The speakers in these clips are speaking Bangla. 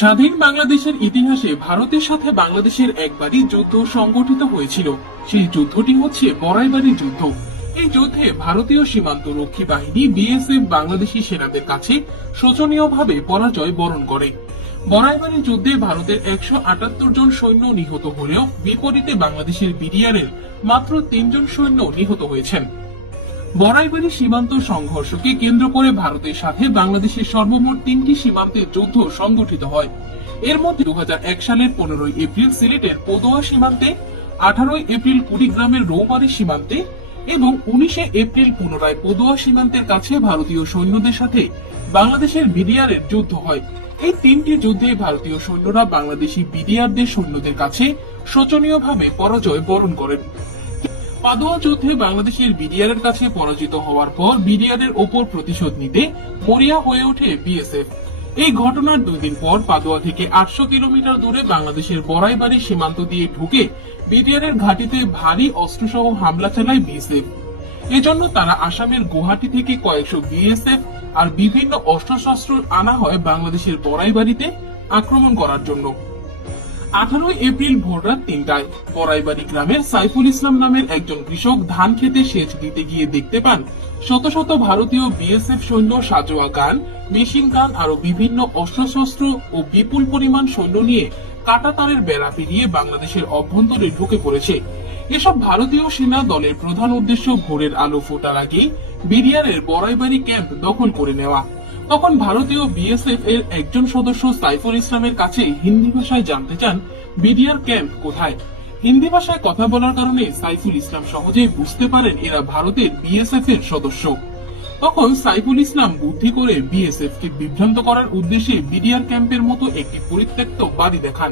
স্বাধীন বাংলাদেশের ইতিহাসে ভারতের সাথে বাংলাদেশের একবারই যুদ্ধ সংগঠিত হয়েছিল। সেই যুদ্ধটি হচ্ছে বড়াইবাড়ি যুদ্ধ। এই যুদ্ধে ভারতীয় সীমান্ত রক্ষী বাহিনী বিএসএফ বাংলাদেশি সেনাদের কাছে শোচনীয়ভাবে পরাজয় বরণ করে। বড়াইবাড়ি যুদ্ধে ভারতের 178 জন সৈন্য নিহত হলেও বিপরীতে বাংলাদেশের বিডিআর এর মাত্র 3 জন সৈন্য নিহত হয়েছেন। বড়াইবাড়ি সীমান্ত সংঘর্ষকে কেন্দ্র করে ভারতের সাথে বাংলাদেশের সর্বমোট 3টি সীমান্তে যুদ্ধ সংগঠিত হয়। এর মধ্যে 2001 সালের 15 এপ্রিল সিলেটের পদুয়া সীমান্তে, 18 এপ্রিল কুড়িগ্রামের রৌমারী সীমান্তে এবং 19 এপ্রিল পুনরায় পদুয়া সীমান্তের কাছে ভারতীয় সৈন্যদের সাথে বাংলাদেশের বিডিআর এর যুদ্ধ হয়। এই 3টি যুদ্ধে ভারতীয় সৈন্যরা বাংলাদেশি বিডিআরদের সৈন্যদের কাছে শোচনীয়ভাবে পরাজয় বরণ করেন। পাদুয়া যুদ্ধে বাংলাদেশের বিডিআর এর কাছে পরাজিত হওয়ার পর বিডিআর এর ওপর প্রতিশোধ নিতে মরিয়া হয়ে ওঠে বিএসএফ। এই ঘটনার 2 দিন পর পাদুয়া থেকে 800 কিলোমিটার দূরে বাংলাদেশের বড়াইবাড়ি সীমান্ত দিয়ে ঢুকে বিডিআর এর ঘাঁটিতে ভারী অস্ত্রসহ হামলা চালায় বিএসএফ। এজন্য তারা আসামের গুয়াহাটি থেকে কয়েকশো বিএসএফ আর বিভিন্ন অস্ত্রশস্ত্র আনা হয় বাংলাদেশের বড়াইবাড়িতে আক্রমণ করার জন্য। 18 এপ্রিল ভোররাত 3টায় বড়াইবাড়ি গ্রামের সাইফুল ইসলাম নামের একজন কৃষক ধান খেতে সেচ দিতে গিয়ে দেখতে পান শত শত ভারতীয় বিএসএফ সৈন্য সাজোয়া গান, মেশিন গান আরো বিভিন্ন অস্ত্রশস্ত্র ও বিপুল পরিমাণ সৈন্য নিয়ে কাঁটাতারের বেড়া পেরিয়ে বাংলাদেশের অভ্যন্তরে ঢুকে পড়েছে। এসব ভারতীয় সেনা দলের প্রধান উদ্দেশ্য ভোরের আলো ফোটার আগেই বিডিআর এর বড়াইবাড়ি ক্যাম্প দখল করে নেওয়া। তখন ভারতীয় বিএসএফ এর একজন সদস্য সাইফুল ইসলামের কাছে হিন্দি ভাষায় জানতে চান বিডিআর ক্যাম্প কোথায়। হিন্দি ভাষায় কথা বলার কারণে সাইফুল ইসলাম সহজেই বুঝতে পারেন এরা ভারতের বিএসএফ এর সদস্য। তখন সাইফুল ইসলাম বুদ্ধি করে বিএসএফ কে বিভ্রান্ত করার উদ্দেশ্যে বিডিআর ক্যাম্পের মতো একটি পরিত্যক্ত বাড়ি দেখান,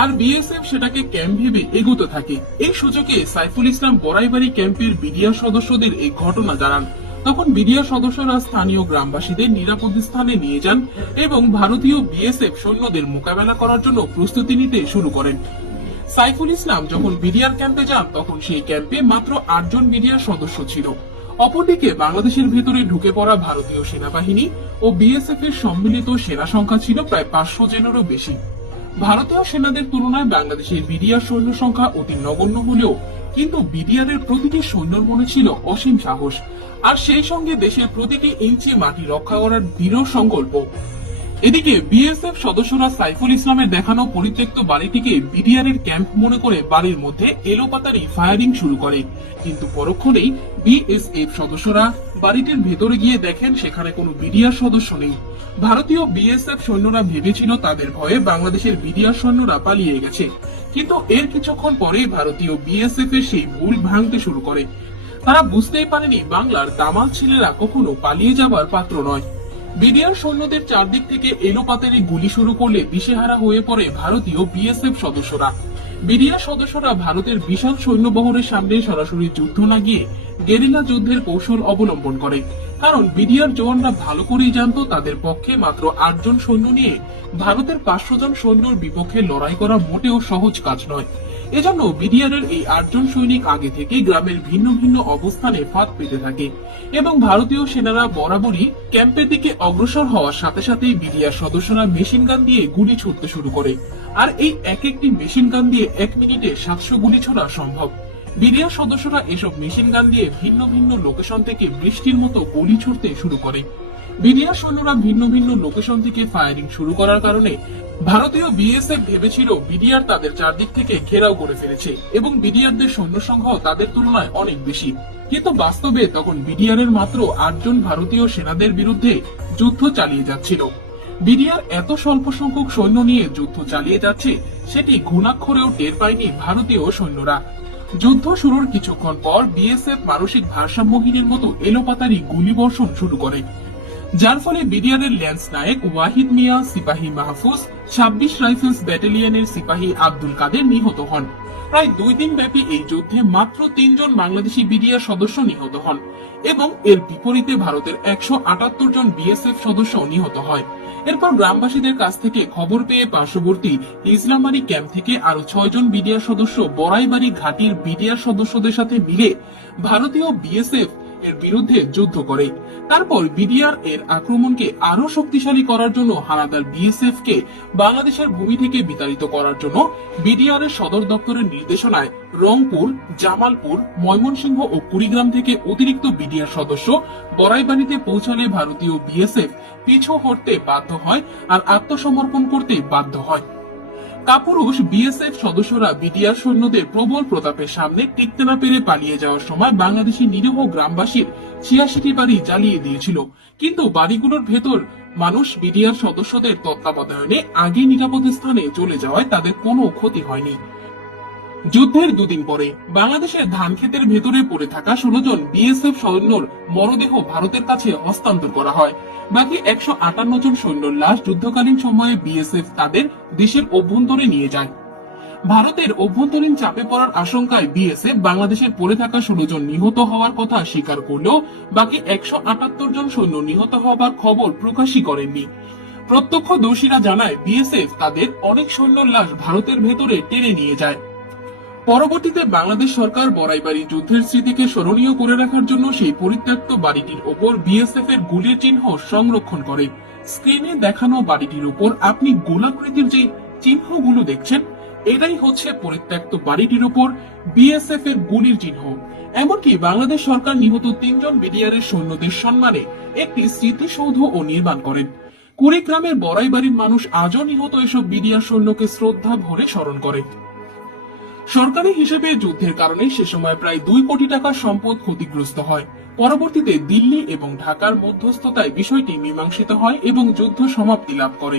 আর বিএসএফ সেটাকে ক্যাম্প ভেবে এগোতে থাকে। এই সুযোগে সাইফুল ইসলাম বড়াইবাড়ি ক্যাম্পের বিডিআর সদস্যদের এই ঘটনা জানান। তখন বিডিআর সদস্যরা স্থানীয় গ্রামবাসীদের নিরাপদ স্থানে নিয়ে যান এবং ভারতীয় বিএসএফ সৈন্যদের মোকাবেলা করার জন্য প্রস্তুতি নিতে শুরু করেন। সাইফুল ইসলাম যখন বিডিআর ক্যাম্পে যান তখন সেই ক্যাম্পে মাত্র 8 জন বিডিআর সদস্য ছিল। অপরদিকে বাংলাদেশের ভেতরে ঢুকে পড়া ভারতীয় সেনাবাহিনী ও বিএসএফ এর সম্মিলিত সেনা সংখ্যা ছিল প্রায় 500 জনেরও বেশি। ভারতীয় সেনাদের তুলনায় বাংলাদেশের বিডিআর সৈন্য সংখ্যা অতি নগণ্য হলেও কিন্তু বিডিআর এর প্রতিটি সৈন্যর মনে ছিল অসীম সাহস, আর সেই সঙ্গে দেশের প্রতিটি ইঞ্চি মাটি রক্ষা করার দৃঢ় সংকল্প। এদিকে বিএসএফ সদস্যরা সাইফুল ইসলামের দেখানো পরিত্যক্ত বাড়িটিকে বিডিআর এর ক্যাম্প মনে করে বাড়ির মধ্যে এলোপাতাড়ি ফায়ারিং শুরু করে, কিন্তু পরক্ষণেই বিএসএফ সদস্যরা বাড়িটির ভেতরে গিয়ে দেখেন সেখানে কোনো বিডিআর সদস্য নেই। ভারতীয় বিএসএফ সৈন্যরা ভেবেছিল তাদের ভয়ে বাংলাদেশের বিডিআর সৈন্যরা পালিয়ে গেছে, কিন্তু এর কিছুক্ষণ পরে ভারতীয় বিএসএফ এর সেই ভুল ভাঙতে শুরু করে। তারা বুঝতেই পারেনি বাংলার দামাল ছেলেরা কখনো পালিয়ে যাবার পাত্র নয়। বিডিআর সৈন্যদের চারদিক থেকে এলোপাতাড়ি গুলি শুরু করলে দিশেহারা হয়ে পড়ে ভারতীয় বিএসএফ সদস্যরা। বিডিআর সদস্যরা ভারতের বিশাল সৈন্যবহরের সামনে সরাসরি যুদ্ধ না গিয়ে গেরিলা যুদ্ধের কৌশল অবলম্বন করে, কারণ বিডিআর জওয়ানরা ভালো করেই জানতো তাদের পক্ষে মাত্র 8 জন সৈন্য নিয়ে ভারতের 500 জন সৈন্যর বিপক্ষে লড়াই করা মোটেও সহজ কাজ নয়। এজন্য বিডিআর এর এই 8 জন সৈনিক আগে থেকে গ্রামের ভিন্ন ভিন্ন অবস্থানে ফাঁদ পেতে থাকে এবং ভারতীয় সেনারা বরাবরই ক্যাম্পের দিকে অগ্রসর হওয়ার সাথে সাথেই বিডিআর সদস্যরা মেশিন গান দিয়ে গুলি ছুড়তে শুরু করে, আর এই এক একটি মেশিন গান দিয়ে 1 মিনিটে 700 গুলি ছোড়া সম্ভব। বিডিআর সদস্যরা এসব মেশিন গান দিয়ে ভিন্ন ভিন্ন লোকেশন থেকে বৃষ্টির মতো গুলি ছুড়তে শুরু করে। বিডিআর সৈন্যরা ভিন্ন ভিন্ন লোকেশন থেকে ফায়ারিং শুরু করার কারণে ভারতীয় বিএসএফ ভেবেছিল বিডিআর তাদের চারদিক থেকে ঘেরাও করে ফেলেছে এবং বিডিআরদের সৈন্য সংখ্যাও তাদের তুলনায় অনেক বেশি, কিন্তু বাস্তবে তখন বিডিআর এর মাত্র 8 জন ভারতীয় সেনাদের বিরুদ্ধে যুদ্ধ চালিয়ে যাচ্ছিল। বিডিআর এত স্বল্প সংখ্যক সৈন্য নিয়ে যুদ্ধ চালিয়ে যাচ্ছে সেটি ঘুণাক্ষরেও টের পায়নি ভারতীয় সৈন্যরা। যুদ্ধ শুরুর কিছুক্ষণ পর বিএসএফ মানসিক ভারসাম্যহীনের মতো এলোপাতাড়ি গুলি বর্ষণ শুরু করে, যার ফলে বিডিআর এর ল্যান্স নায়েক ওয়াহিদ মিয়া, সিপাহী মাহফুজ, 26 রাইফেলস ব্যাটালিয়নের সিপাহী আব্দুল কাদের নিহত হন। প্রায় 2 দিন ব্যাপী এই যুদ্ধে মাত্র 3 জন বাংলাদেশি বিডিআর সদস্য নিহত হন এবং এর বিপরীতে ভারতের 178 জন বিএসএফ সদস্য নিহত হয়। এরপর গ্রামবাসীদের কাছ থেকে খবর পেয়ে পার্শ্ববর্তী ইসলামারি ক্যাম্প থেকে আরো 6 জন বিডিআর সদস্য বড়াইবাড়ি ঘাটির বিডিআর সদস্যদের সাথে মিলে ভারতীয় বিএসএফ এর বিরুদ্ধে যুদ্ধ করে। তারপর বিডিআর এর আক্রমণকে আরো শক্তিশালী করার জন্য হানাদার বিএসএফ কে বাংলাদেশের ভূমি থেকে বিতাড়িত করার জন্য বিডিআর এর সদর দপ্তরের নির্দেশনায় রংপুর, জামালপুর, ময়মনসিংহ ও কুড়িগ্রাম থেকে অতিরিক্ত বিডিআর সদস্য বড়াইবাড়িতে পৌঁছালে ভারতীয় বিএসএফ পিছু হটতে বাধ্য হয় আর আত্মসমর্পণ করতে বাধ্য হয়। কাপুরুষ বিএসএফ সদস্যরা বিডিআর সৈন্যদের প্রবল প্রতাপের সামনে টিকতে না পেরে পালিয়ে যাওয়ার সময় বাংলাদেশি নিরীহ গ্রামবাসীর ৮৬টি বাড়ি জ্বালিয়ে দিয়েছিল, কিন্তু বাড়িগুলোর ভেতর মানুষ বিডিআর সদস্যদের তত্ত্বাবধানে আগে নিরাপদ স্থানে চলে যাওয়ায় তাদের কোনো ক্ষতি হয়নি। যুদ্ধের দুদিন পরে বাংলাদেশের ধান ক্ষেতের ভেতরে পড়ে থাকা ১৬ জন বিএসএফ সৈন্যর মরদেহ ভারতের কাছে হস্তান্তর করা হয়। বাকি ১৫৮ জন সৈন্যর লাশ যুদ্ধকালীন সময়ে বিএসএফ তাদের দেশের অভ্যন্তরে নিয়ে যায়। ভারতের অভ্যন্তরীণ চাপে পড়ার আশঙ্কায় বিএসএফ বাংলাদেশের পড়ে থাকা ১৬ জন নিহত হওয়ার কথা স্বীকার করলেও বাকি ১৭৮ জন সৈন্য নিহত হওয়ার খবর প্রকাশই করেননি। প্রত্যক্ষদর্শীরা জানায় বিএসএফ তাদের অনেক সৈন্যর লাশ ভারতের ভেতরে টেনে নিয়ে যায়। পরবর্তীতে বাংলাদেশ সরকার বড়াইবাড়ি যুদ্ধের স্মৃতিকে স্মরণীয় করে রাখার জন্য সেই পরিত্যক্ত বাড়িটির ওপর বিএসএফ এর গুলির চিহ্ন সংরক্ষণ করে। স্ক্রিনে দেখানো বাড়িটির উপর আপনি গোলাকৃতির যে চিহ্নগুলো দেখছেন, এটাই হচ্ছে পরিত্যক্ত বাড়িটির উপর বিএসএফ এর গুলির চিহ্ন। এমনকি বাংলাদেশ সরকার নিহত ৩ জন বিডিআর এর সৈন্যদের সম্মানে একটি স্মৃতিসৌধ ও নির্মাণ করেন। কুড়িগ্রামের বড়াইবাড়ির মানুষ আজও নিহত এসব বিডিআর সৈন্যকে শ্রদ্ধা ভরে স্মরণ করে। সরকারি হিসেবে যুদ্ধের কারণে সে সময় প্রায় ২ কোটি টাকার সম্পদ ক্ষতিগ্রস্ত হয়। পরবর্তীতে দিল্লি এবং ঢাকার মধ্যস্থতায় বিষয়টি মীমাংসিত হয় এবং যুদ্ধ সমাপ্তি লাভ করে।